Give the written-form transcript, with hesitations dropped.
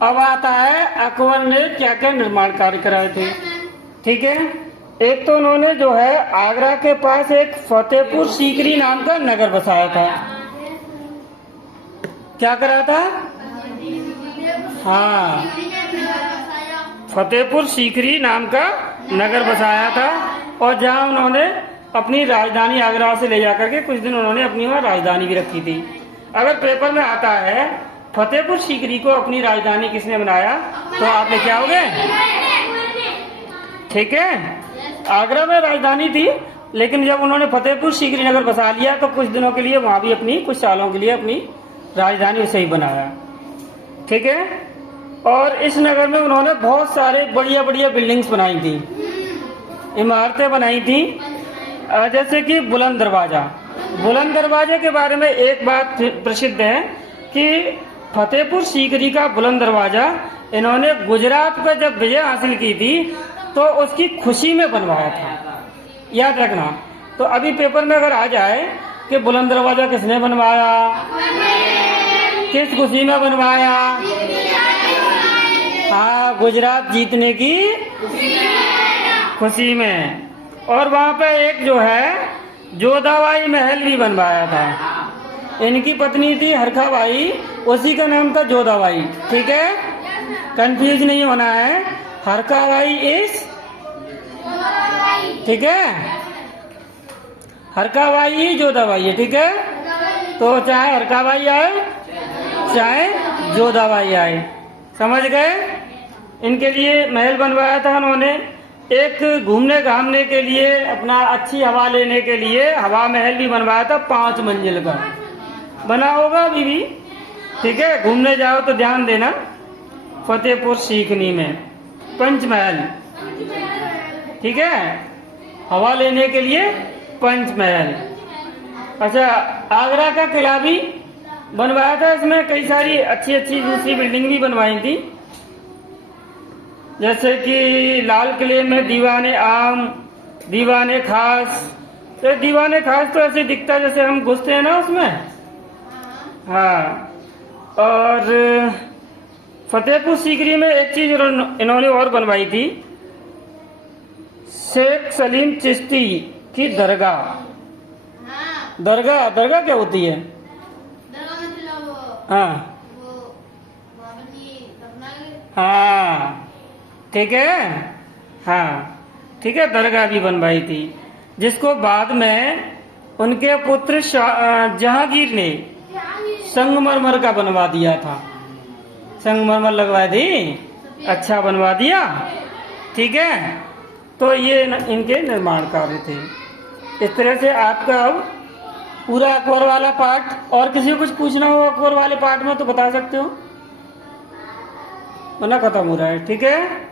अब आता है अकबर ने क्या क्या निर्माण कार्य कराए थे। ठीक है, एक तो उन्होंने जो है आगरा के पास एक फतेहपुर सीकरी नाम का नगर बसाया था। क्या करा था? हाँ, फतेहपुर सीकरी नाम का नगर बसाया था, और जहाँ उन्होंने अपनी राजधानी आगरा से ले जाकर के कुछ दिन उन्होंने अपनी वहाँ राजधानी भी रखी थी। अगर पेपर में आता है फतेहपुर सीकरी को अपनी राजधानी किसने बनाया, तो आप लिखे आओगे। ठीक है, आगरा में राजधानी थी, लेकिन जब उन्होंने फतेहपुर सीकरी नगर बसा लिया तो कुछ दिनों के लिए वहां भी अपनी, कुछ सालों के लिए अपनी राजधानी उसे ही बनाया। ठीक है, और इस नगर में उन्होंने बहुत सारे बढ़िया बढ़िया बिल्डिंग्स बनाई थी, इमारतें बनाई थी, जैसे कि बुलंद दरवाजा। बुलंद दरवाजे के बारे में एक बात प्रसिद्ध है कि फतेहपुर सीकरी का बुलंद दरवाजा इन्होंने गुजरात पर जब विजय हासिल की थी तो उसकी खुशी में बनवाया था, याद रखना। तो अभी पेपर में अगर आ जाए कि बुलंद दरवाजा किसने बनवाया, किस खुशी में बनवाया, हाँ, गुजरात जीतने की खुशी में। और वहाँ पे एक जो है जोधाबाई महल भी बनवाया था। इनकी पत्नी थी हरखाबाई, उसी का नाम था जोधाबाई। ठीक है, कंफ्यूज नहीं होना है, हरखाबाई इस, ठीक है, हरखाबाई जोधाबाई है। ठीक है, तो चाहे हरखाबाई आए चाहे जोधाबाई आए, समझ गए। इनके लिए महल बनवाया था उन्होंने। एक घूमने घामने के लिए, अपना अच्छी हवा लेने के लिए हवा महल भी बनवाया था, 5 मंजिल का बना होगा अभी भी। ठीक है, घूमने जाओ तो ध्यान देना, फतेहपुर सीकरी में पंचमहल। ठीक है, हवा लेने के लिए पंचमहल। अच्छा, आगरा का किला भी बनवाया था, इसमें कई सारी अच्छी अच्छी दूसरी बिल्डिंग भी बनवाई थी, जैसे कि लाल किले में दीवाने आम, दीवाने खास। तो दीवाने खास तो ऐसे दिखता जैसे हम घुसते हैं ना उसमें, हाँ। और फतेहपुर सीकरी में एक चीज इन्होंने और बनवाई थी, शेख सलीम चिश्ती की दरगाह। दरगाह, दरगाह क्या होती है? हाँ हाँ, ठीक है, हाँ, ठीक है, दरगाह भी बनवाई थी, जिसको बाद में उनके पुत्र जहांगीर ने संगमरमर का बनवा दिया था। संगमरमर लगवा दी, अच्छा बनवा दिया। ठीक है, तो ये इनके निर्माण कार्य थे। इस तरह से आपका अब पूरा अकबर वाला पार्ट, और किसी को कुछ पूछना हो अकबर वाले पार्ट में तो बता सकते हो, वरना खत्म हो रहा है। ठीक है।